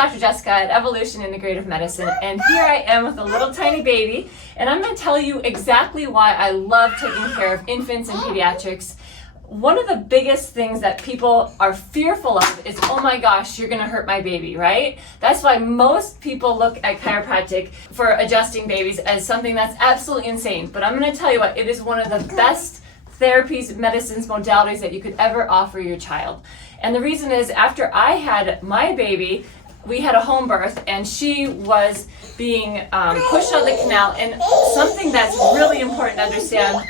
Dr. Jessica at Evolution Integrative Medicine, and here I am with a little tiny baby, and I'm going to tell you exactly why I love taking care of infants and pediatrics. One of the biggest things that people are fearful of is, oh my gosh, you're going to hurt my baby, right? That's why most people look at chiropractic for adjusting babies as something that's absolutely insane. But I'm going to tell you what, it is one of the best therapies, medicines, modalities that you could ever offer your child. And the reason is, after I had my baby, we had a home birth, and she was being pushed out the canal. And something that's really important to understand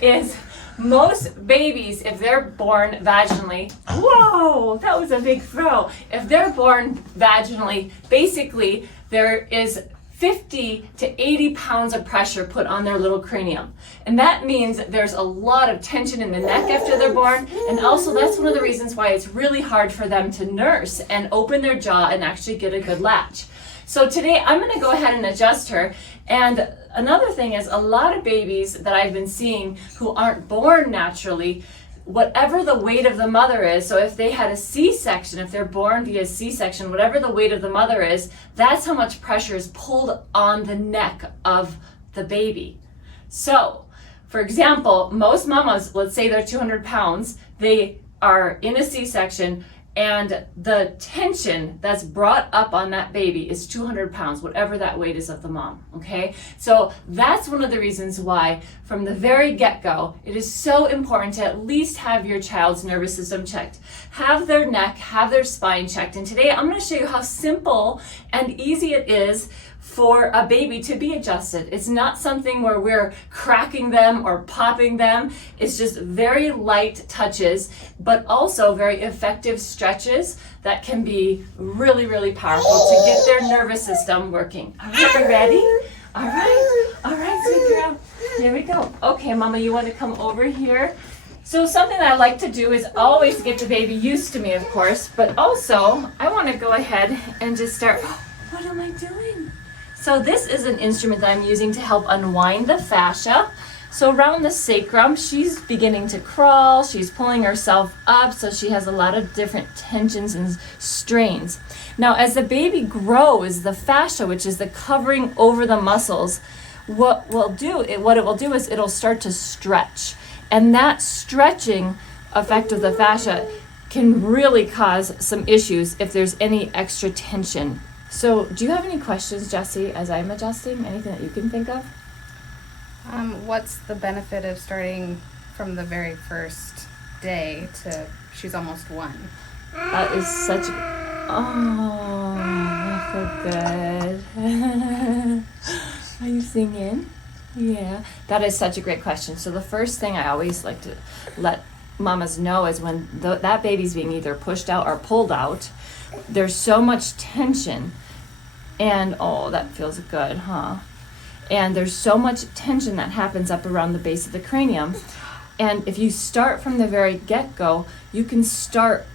is most babies, if they're born vaginally, whoa, that was a big throw. If they're born vaginally, basically there is 50 to 80 pounds of pressure put on their little cranium. And that means there's a lot of tension in the neck after they're born. And also that's one of the reasons why it's really hard for them to nurse and open their jaw and actually get a good latch. So today I'm going to go ahead and adjust her. And another thing is, a lot of babies that I've been seeing who aren't born naturally, whatever the weight of the mother is, so if they had a C-section, if they're born via C-section, whatever the weight of the mother is, that's how much pressure is pulled on the neck of the baby. So, for example, most mamas, let's say they're 200 pounds, they are in a C-section, and the tension that's brought up on that baby is 200 pounds, whatever that weight is of the mom, okay? So that's one of the reasons why, from the very get-go, it is so important to at least have your child's nervous system checked. Have their neck, have their spine checked. And today I'm gonna show you how simple and easy it is for a baby to be adjusted. It's not something where we're cracking them or popping them. It's just very light touches, but also very effective stretches that can be really, really powerful to get their nervous system working. All right, are you ready? All right, sweet girl. Here we go. Okay, Mama, you want to come over here? So something that I like to do is always get the baby used to me, of course, but also I want to go ahead and just start. What am I doing? So this is an instrument that I'm using to help unwind the fascia. So around the sacrum, she's beginning to crawl, she's pulling herself up, so she has a lot of different tensions and strains. Now as the baby grows, the fascia, which is the covering over the muscles, what it will do is it'll start to stretch. And that stretching effect of the fascia can really cause some issues if there's any extra tension. So do you have any questions, Jessie, as I'm adjusting? Anything that you can think of? What's the benefit of starting from the very first day to she's almost 1? That is such oh, I feel good. Are you singing? Yeah. That is such a great question. So the first thing I always like to let mamas know is when that baby's being either pushed out or pulled out, there's so much tension, and oh, that feels good, huh? And there's so much tension that happens up around the base of the cranium. And if you start from the very get-go, you can start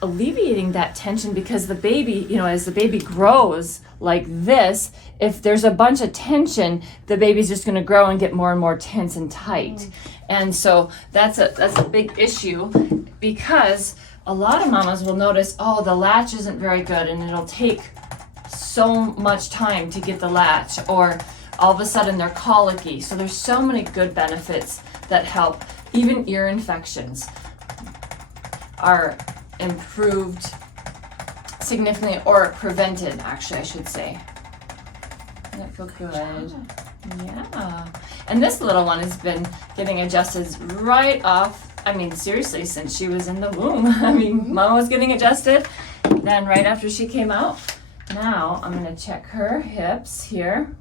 alleviating that tension, because the baby, as the baby grows like this, if there's a bunch of tension, the baby's just going to grow and get more and more tense and tight. And so that's a big issue, because a lot of mamas will notice, oh, the latch isn't very good, and it'll take so much time to get the latch, or all of a sudden they're colicky. So there's so many good benefits that help. Even ear infections are improved significantly, or prevented, actually, I should say. Doesn't that feel good? Yeah. And this little one has been getting adjusted right off. I mean, seriously, since she was in the womb. I mean, Mama was getting adjusted, then right after she came out. Now I'm going to check her hips here.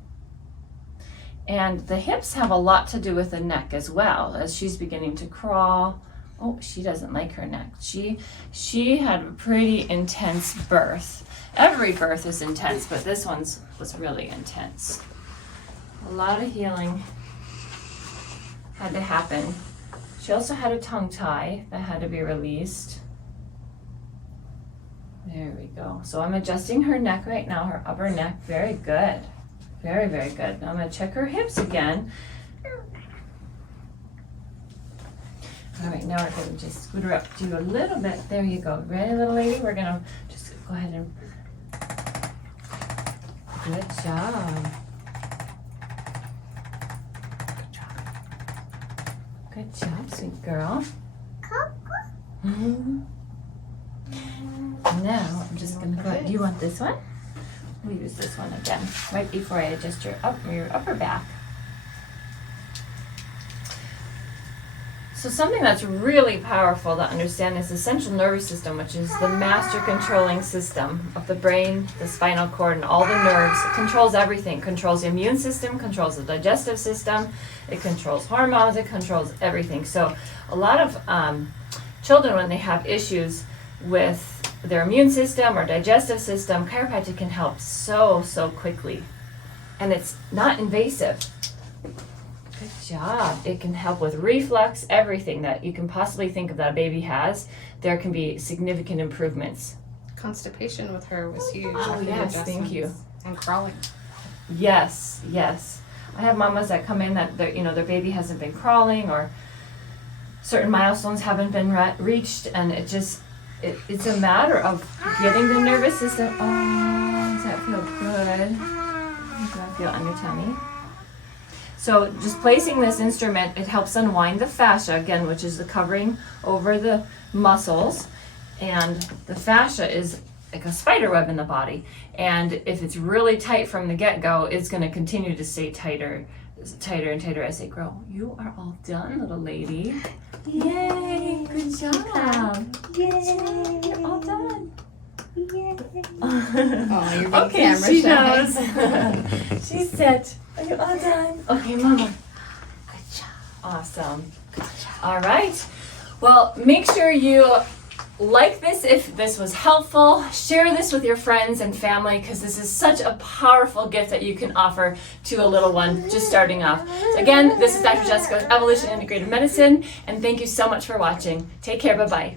And the hips have a lot to do with the neck as well, as she's beginning to crawl. Oh, she doesn't like her neck. She had a pretty intense birth. Every birth is intense, but this one's was really intense. A lot of healing had to happen. She also had a tongue tie that had to be released. There we go. So I'm adjusting her neck right now, her upper neck. Very good. Very, very good. Now I'm going to check her hips again. All right, now we're going to just scoot her up to you a little bit. There you go. Ready, little lady? We're going to just Go ahead and. Good job. Good job, sweet girl. Now I'm just gonna go. Do you want this one? We'll use this one again right before I adjust your upper back. So something that's really powerful to understand is the central nervous system, which is the master controlling system of the brain, the spinal cord, and all the nerves. It controls everything. It controls the immune system, controls the digestive system, it controls hormones, it controls everything. So a lot of children, when they have issues with their immune system or digestive system, chiropractic can help so quickly. And it's not invasive. Good job. It can help with reflux, everything that you can possibly think of that a baby has. There can be significant improvements. Constipation with her was huge. Oh, yes, thank you. And crawling. Yes. I have mamas that come in that their baby hasn't been crawling or certain milestones haven't been reached, and it's a matter of getting the nervous system. Oh, does that feel good? Does that feel on your tummy? So just placing this instrument, it helps unwind the fascia again, which is the covering over the muscles. And the fascia is like a spider web in the body. And if it's really tight from the get-go, it's going to continue to stay tighter and tighter as they grow. You are all done, little lady. Yay! Good job. Yay! You're all done. Yay! Oh, you're being Okay, camera she shy. knows. She said, "Are you all done?" Okay, Mama. Good job. Awesome. Good job. All right. Well, make sure you like this if this was helpful. Share this with your friends and family, because this is such a powerful gift that you can offer to a little one just starting off. So again, this is Dr. Jessica with Evolution Integrative Medicine, and thank you so much for watching. Take care. Bye-bye.